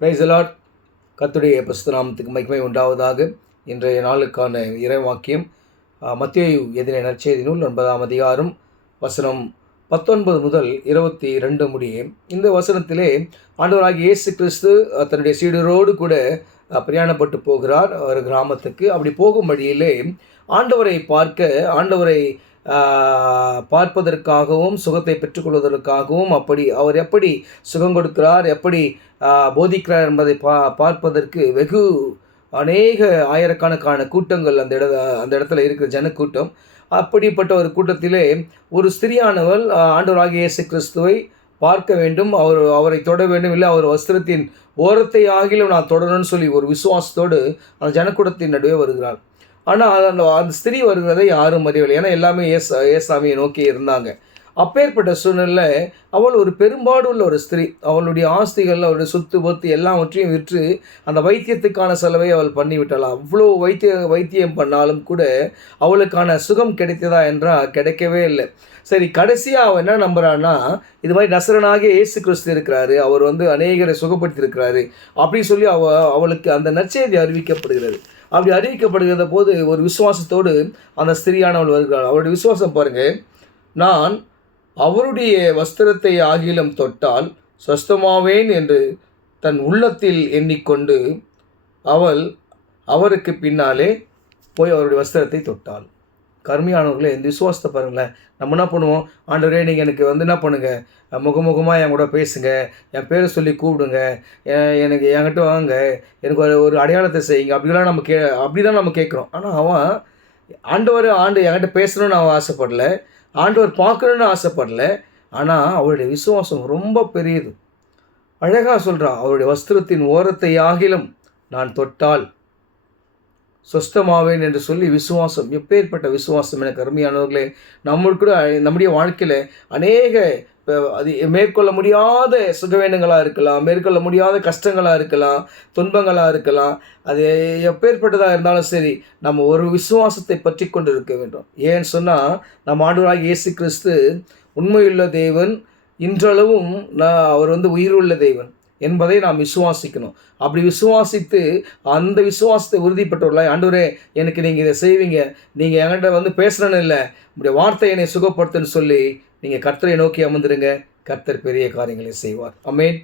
Praise the Lord. கர்த்தருடைய பரிசுத்த நாமத்துக்கு மகிமை உண்டாவதாக. இன்றைய நாளுக்கான இறைவாக்கியம் மத்தேயு எழுதின நற்செய்தி நூல் 9ஆம் அதிகாரம் வசனம் 19 முதல் 22 முடிய. இந்த வசனத்திலே ஆண்டவராகிய இயேசு கிறிஸ்து தன்னுடைய சீடரோடு கூட பிரயாணப்பட்டு போகிறார் ஒரு கிராமத்துக்கு. அப்படி போகும் வழியிலே ஆண்டவரை பார்ப்பதற்காகவும் சுகத்தை பெற்றுக்கொள்வதற்காகவும் அவர் எப்படி சுகம் கொடுக்கிறார், எப்படி போதிக்கிறார் என்பதை பார்ப்பதற்கு வெகு அநேக ஆயிரக்கணக்கான கூட்டங்கள் அந்த இடத்துல இருக்கிற ஜனக்கூட்டம். அப்படிப்பட்ட ஒரு கூட்டத்திலே ஒரு ஸ்திரியானவள் ஆண்டவராகிய இயேசு கிறிஸ்துவை பார்க்க வேண்டும், அவரை தொட வேண்டும், இல்லை அவர் வஸ்திரத்தின் ஓரத்தை ஆகிலும் நான் தொடரணும்னு சொல்லி ஒரு விசுவாசத்தோடு அந்த ஜனக்கூட்டத்தின் நடுவே வருகிறாள். ஆனால் அந்த ஸ்திரீ வருகிறதை யாரும் அறியவில்லை. ஏன்னா எல்லாமே ஏசாமியை நோக்கி இருந்தாங்க. அப்பேற்பட்ட சூழ்நிலையில் அவள் ஒரு பெரும்பாடு உள்ள ஒரு ஸ்திரீ. அவளுடைய ஆஸ்திகள், அவளுடைய சொத்து பொத்து எல்லாவற்றையும் விற்று அந்த வைத்தியத்துக்கான செலவை அவள் பண்ணிவிட்டலாம். அவ்வளோ வைத்தியம் பண்ணாலும் கூட அவளுக்கான சுகம் கிடைத்ததா என்றால் கிடைக்கவே இல்லை. சரி, கடைசியாக அவள் என்ன நம்புறான்னா, இது மாதிரி நசரனாகிய இயேசு கிறிஸ்து இருக்கிறாரு, அவர் அநேகரை சுகப்படுத்தியிருக்கிறாரு அப்படின்னு சொல்லி அவளுக்கு அந்த நற்செய்தி அறிவிக்கப்படுகிறது. அப்படி அறிவிக்கப்படுகிற போது ஒரு விசுவாசத்தோடு அந்த ஸ்திரியானவள் வருகிறாள். அவருடைய விசுவாசம் பாருங்கள். நான் அவருடைய வஸ்திரத்தை ஆகிலும் தொட்டால் சொஸ்தமாவேன் என்று தன் உள்ளத்தில் எண்ணிக்கொண்டு அவருக்கு பின்னாலே போய் அவருடைய வஸ்திரத்தை தொட்டாள். கருமையானவர்களே, இந்த விசுவாசத்தை பாருங்களேன். நம்ம என்ன பண்ணுவோம், ஆண்டவரே நீங்கள் எனக்கு என்ன பண்ணுங்கள், முகமுகமாக என் கூட பேசுங்க, என் பேரை சொல்லி கூப்பிடுங்க, என்கிட்ட வாங்க, எனக்கு ஒரு அடையாளத்தை செய்யுங்க, அப்படி தான் நம்ம கேட்குறோம். ஆனால் அவன் ஆண்டு என்கிட்ட பேசணும்னு அவன் ஆசைப்படலை, ஆண்டவர் பார்க்கணுன்னு ஆசைப்படலை. ஆனால் அவருடைய விசுவாசம் ரொம்ப பெரியது. அழகாக சொல்கிறான், அவருடைய வஸ்திரத்தின் ஓரத்தை ஆகிலும் நான் தொட்டால் சொஸ்தமாவேன் என்று சொல்லி விசுவாசம். எப்பேற்பட்ட விசுவாசம் எனக்கு அருமையானவர்களே. நம்முடைய வாழ்க்கையில் அநேக அது மேற்கொள்ள முடியாத சுகவேனங்களாக இருக்கலாம், மேற்கொள்ள முடியாத கஷ்டங்களாக இருக்கலாம், துன்பங்களாக இருக்கலாம். அது எப்பேற்பட்டதாக இருந்தாலும் சரி, நம்ம ஒரு விசுவாசத்தை பற்றி கொண்டு இருக்க வேண்டும். ஏன்னு சொன்னால், நம்ம ஆண்டவராகிய இயேசு கிறிஸ்து உண்மையுள்ள தேவன், இன்றளவும் அவர் உயிருள்ள தேவன் என்பதை நாம் விசுவாசிக்கணும். அப்படி விசுவாசித்து அந்த விசுவாசத்தை உறுதிப்பட்டவர்களாய், ஆண்டவரே எனக்கு நீங்கள் இதை செய்வீங்க, நீங்கள் என்கிட்ட பேசுகிறேன்னு இல்லை, உங்களுடைய வார்த்தை என்னை சுகப்படுத்துன்னு சொல்லி நீங்கள் கர்த்தரை நோக்கி அமர்ந்துருங்க. கர்த்தர் பெரிய காரியங்களை செய்வார். ஆமென்.